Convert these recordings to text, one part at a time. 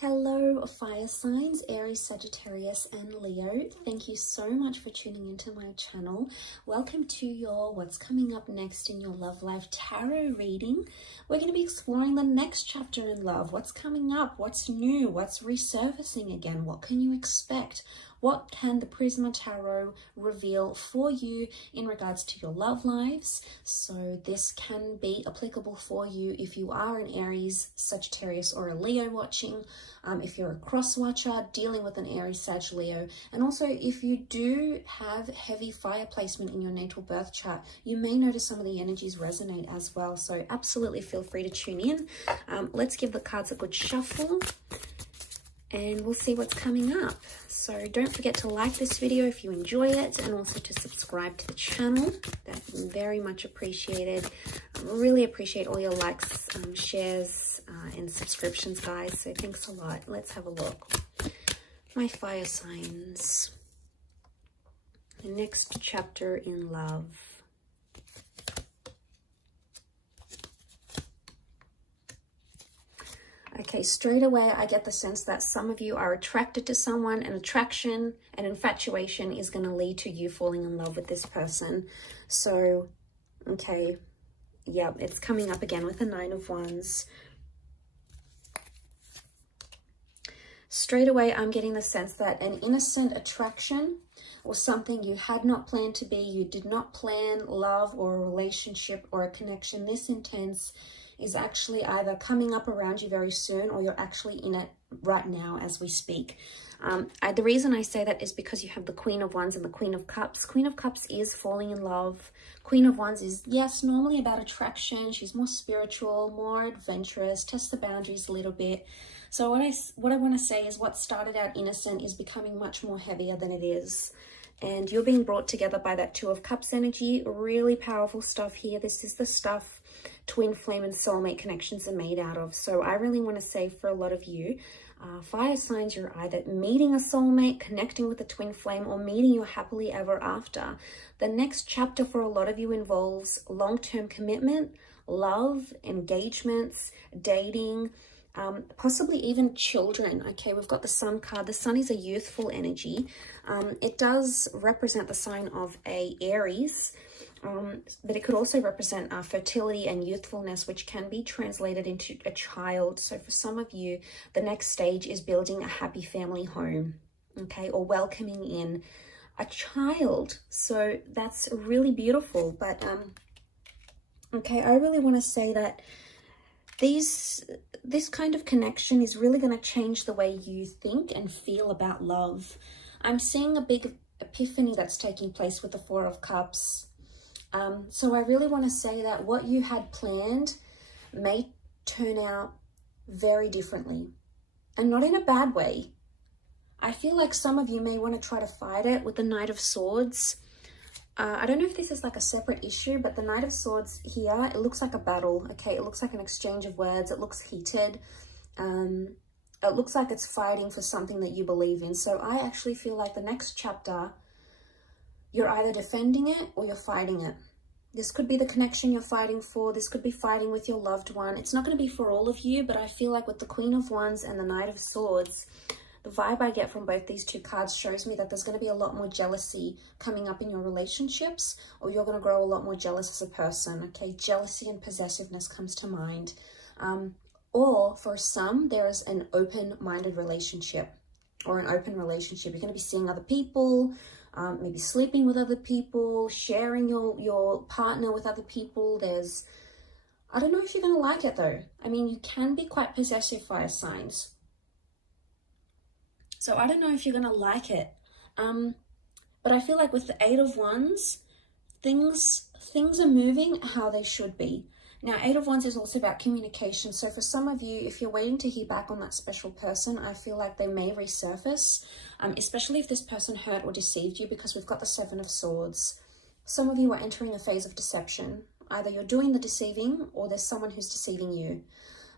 Hello, fire signs, Aries, Sagittarius, and Leo. Thank you so much for tuning into my channel. Welcome to your What's Coming Up Next in Your Love Life Tarot reading. We're going to be exploring the next chapter in love. What's coming up? What's new? What's resurfacing again? What can you expect? What can the Prisma Tarot reveal for you in regards to your love lives? So this can be applicable for you if you are an Aries, Sagittarius, or a Leo watching, if you're a cross watcher dealing with an Aries, Sag, Leo, and also if you do have heavy fire placement in your natal birth chart, you may notice some of the energies resonate as well. So absolutely feel free to tune in. Let's give the cards a good shuffle and we'll see what's coming up. So don't forget to like this video if you enjoy it, and also to subscribe to the channel. That's very much appreciated. I really appreciate all your likes, shares, and subscriptions, guys. So thanks a lot. Let's have a look. My fire signs. The next chapter in love. Okay, straight away I get the sense that some of you are attracted to someone, and attraction and infatuation is going to lead to you falling in love with this person. So, okay, yeah, it's coming up again with the Nine of Wands. Straight away I'm getting the sense that an innocent attraction or something you had not planned to be, you did not plan love or a relationship or a connection this intense, is actually either coming up around you very soon, or you're actually in it right now as we speak. The reason I say that is because you have the Queen of Wands and the Queen of Cups. Queen of Cups is falling in love. Queen of Wands is, yes, normally about attraction. She's more spiritual, more adventurous, test the boundaries a little bit. So what I want to say is what started out innocent is becoming much more heavier than it is. And you're being brought together by that Two of Cups energy. Really powerful stuff here. This is the stuff twin flame and soulmate connections are made out of. So I really want to say for a lot of you, fire signs, you're either meeting a soulmate, connecting with a twin flame, or meeting your happily ever after. The next chapter for a lot of you involves long-term commitment, love, engagements, dating, possibly even children. Okay, we've got the Sun card. The Sun is a youthful energy. It does represent the sign of a Aries, but it could also represent fertility and youthfulness, which can be translated into a child. So for some of you, the next stage is building a happy family home, okay, or welcoming in a child. So that's really beautiful. But okay, I really want to say that this kind of connection is really going to change the way you think and feel about love. I'm seeing a big epiphany that's taking place with the Four of Cups. So I really want to say that what you had planned may turn out very differently, and not in a bad way. I feel like some of you may want to try to fight it with the Knight of Swords. I don't know if this is like a separate issue, but the Knight of Swords here, it looks like a battle, okay? It looks like an exchange of words. It looks heated. It looks like it's fighting for something that you believe in. So I actually feel like the next chapter, you're either defending it or you're fighting it. This could be the connection you're fighting for. This could be fighting with your loved one. It's not going to be for all of you, but I feel like with the Queen of Wands and the Knight of Swords, the vibe I get from both these two cards shows me that there's going to be a lot more jealousy coming up in your relationships, or you're going to grow a lot more jealous as a person, okay? Jealousy and possessiveness comes to mind. Or for some, there is an open-minded relationship or an open relationship. You're going to be seeing other people, maybe sleeping with other people, sharing your partner with other people. I don't know if you're going to like it though. I mean, you can be quite possessive, fire signs. So I don't know if you're going to like it. But I feel like with the Eight of Wands, things are moving how they should be. Now, Eight of Wands is also about communication. So for some of you, if you're waiting to hear back on that special person, I feel like they may resurface, especially if this person hurt or deceived you, because we've got the Seven of Swords. Some of you are entering a phase of deception. Either you're doing the deceiving or there's someone who's deceiving you.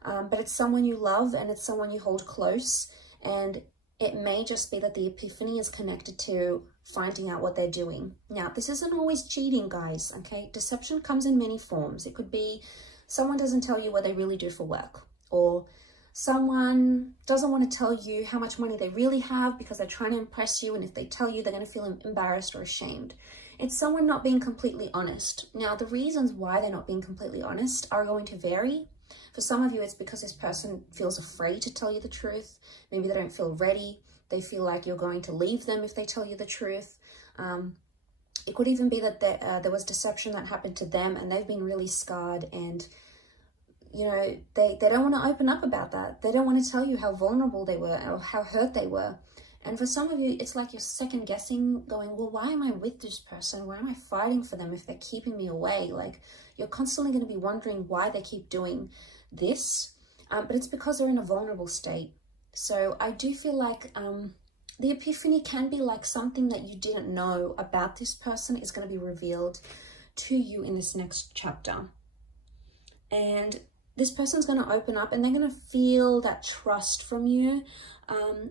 But it's someone you love and it's someone you hold close. And it may just be that the epiphany is connected to finding out what they're doing. Now, this isn't always cheating, guys, okay? Deception comes in many forms. It could be someone doesn't tell you what they really do for work, or Someone doesn't want to tell you how much money they really have because they're trying to impress you, and if they tell you, they're going to feel embarrassed or ashamed. It's someone not being completely honest. Now, the reasons why they're not being completely honest are going to vary. For some of you, it's because this person feels afraid to tell you the truth. Maybe they don't feel ready. They feel like you're going to leave them if they tell you the truth. It could even be that there was deception that happened to them and they've been really scarred, and you know, they don't want to open up about that. They don't want to tell you how vulnerable they were or how hurt they were. And for some of you, it's like you're second guessing, going, well, why am I with this person? Why am I fighting for them if they're keeping me away? Like, you're constantly going to be wondering why they keep doing this. But it's because they're in a vulnerable state. So I do feel like the epiphany can be like something that you didn't know about this person is going to be revealed to you in this next chapter. And this person's going to open up and they're going to feel that trust from you.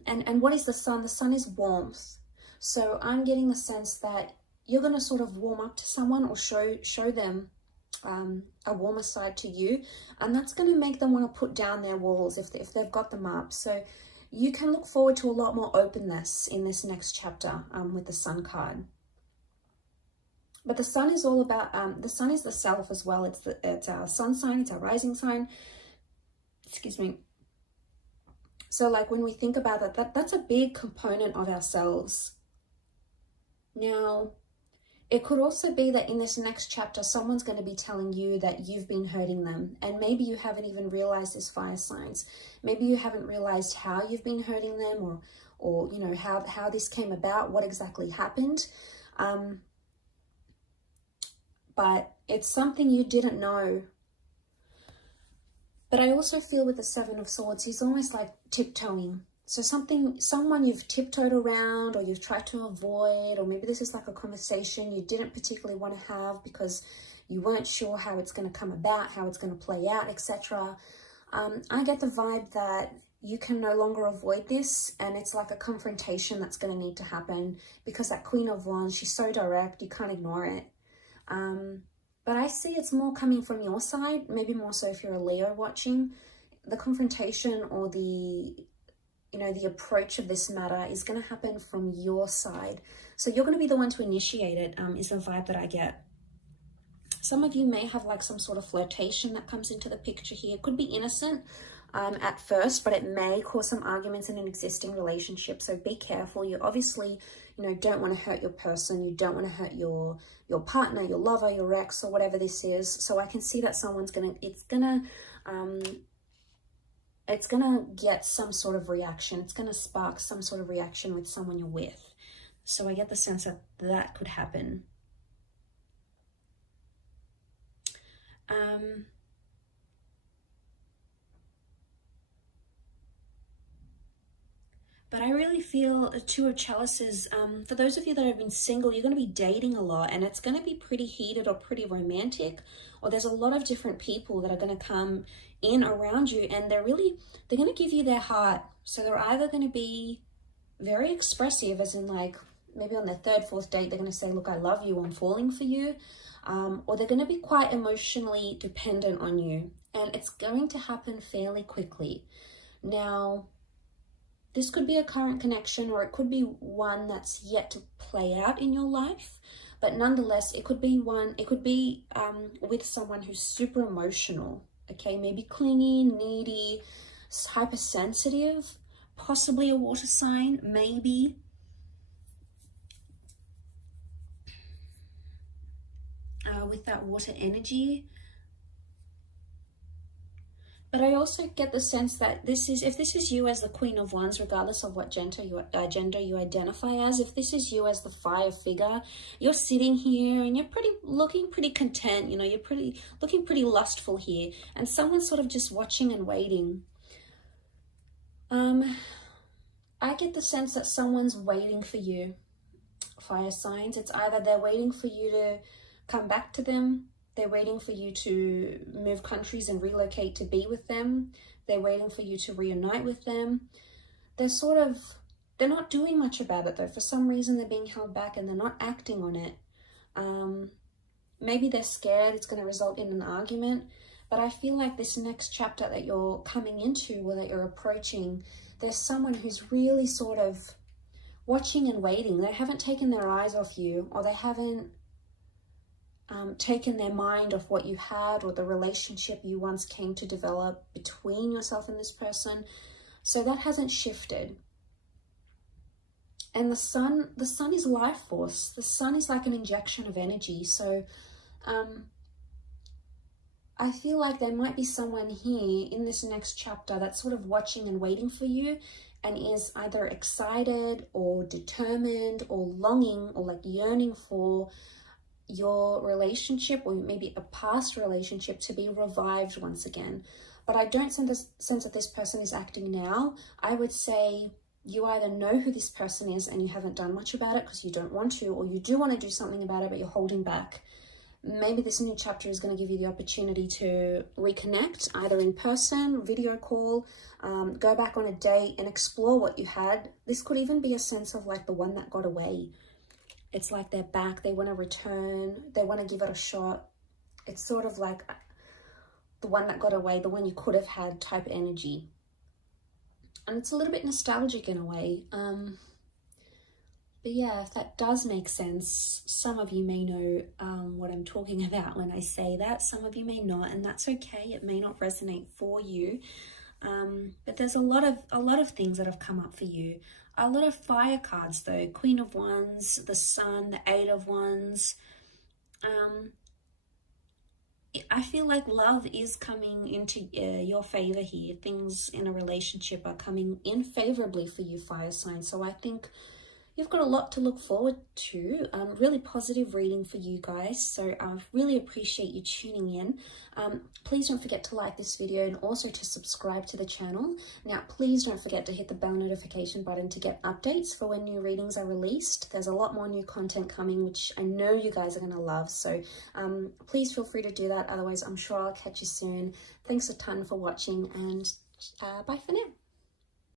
And what is the sun? The sun is warmth. So I'm getting the sense that you're going to sort of warm up to someone or show them a warmer side to you. And that's going to make them want to put down their walls if they've got them up. So you can look forward to a lot more openness in this next chapter with the sun card. But the sun is all about, the sun is the self as well. It's our sun sign, it's our rising sign. Excuse me. So like when we think about that's a big component of ourselves. Now, it could also be that in this next chapter, someone's going to be telling you that you've been hurting them. And maybe you haven't even realized this, fire signs. Maybe you haven't realized how you've been hurting them or you know, how this came about, what exactly happened. But it's something you didn't know. But I also feel with the Seven of Swords, he's almost like tiptoeing. So someone you've tiptoed around or you've tried to avoid, or maybe this is like a conversation you didn't particularly want to have because you weren't sure how it's going to come about, how it's going to play out, etc. I get the vibe that you can no longer avoid this, and it's like a confrontation that's going to need to happen because that Queen of Wands, she's so direct, you can't ignore it. But I see it's more coming from your side, maybe more so if you're a Leo watching. The confrontation or the approach of this matter is going to happen from your side. So you're going to be the one to initiate it, is the vibe that I get. Some of you may have like some sort of flirtation that comes into the picture here. It could be innocent at first, but it may cause some arguments in an existing relationship. So be careful. You obviously, don't want to hurt your person. You don't want to hurt your partner, your lover, your ex, or whatever this is. So I can see that someone's it's gonna get some sort of reaction. It's gonna spark some sort of reaction with someone you're with. So I get the sense that that could happen. But I really feel a Two of Chalices, for those of you that have been single, you're going to be dating a lot, and it's going to be pretty heated or pretty romantic, or there's a lot of different people that are going to come in around you, and they're going to give you their heart. So they're either going to be very expressive, as in like maybe on their third, fourth date, they're going to say, look, I love you, I'm falling for you. Or they're going to be quite emotionally dependent on you, and it's going to happen fairly quickly. Now, this could be a current connection, or it could be one that's yet to play out in your life. But nonetheless, it could be with someone who's super emotional, okay? Maybe clingy, needy, hypersensitive, possibly a water sign, maybe. With that water energy. But I also get the sense that if this is you as the Queen of Wands, regardless of what gender you identify as, if this is you as the fire figure, you're sitting here and you're looking pretty content, you're looking pretty lustful here, and someone's sort of just watching and waiting. I get the sense that someone's waiting for you, fire signs. It's either they're waiting for you to come back to them, they're waiting for you to move countries and relocate to be with them, they're waiting for you to reunite with them. They're not doing much about it though. For some reason they're being held back and they're not acting on it. Maybe they're scared it's going to result in an argument. But I feel like this next chapter that you're coming into, or that you're approaching, there's someone who's really sort of watching and waiting. They haven't taken their eyes off you, or they haven't taken their mind off what you had, or the relationship you once came to develop between yourself and this person. So that hasn't shifted. And the sun is life force. The sun is like an injection of energy. So I feel like there might be someone here in this next chapter that's sort of watching and waiting for you, and is either excited or determined or longing or like yearning for your relationship, or maybe a past relationship, to be revived once again. But I don't sense that this person is acting now. I would say you either know who this person is and you haven't done much about it because you don't want to, or you do want to do something about it but you're holding back. Maybe this new chapter is going to give you the opportunity to reconnect, either in person, video call, go back on a date and explore what you had. This could even be a sense of like the one that got away. It's like they're back, they want to return, they want to give it a shot. It's sort of like the one that got away, the one you could have had type energy. And it's a little bit nostalgic in a way. But yeah, if that does make sense, some of you may know what I'm talking about when I say that. Some of you may not, and that's okay. It may not resonate for you. But there's a lot of things that have come up for you. A lot of fire cards though. Queen of Wands, the Sun, the Eight of Wands. I feel like love is coming into your favor here. Things in a relationship are coming in favorably for you, fire sign. So I think you've got a lot to look forward to. Really positive reading for you guys. So I really appreciate you tuning in. Please don't forget to like this video and also to subscribe to the channel. Now, please don't forget to hit the bell notification button to get updates for when new readings are released. There's a lot more new content coming, which I know you guys are going to love. So please feel free to do that. Otherwise, I'm sure I'll catch you soon. Thanks a ton for watching, and bye for now.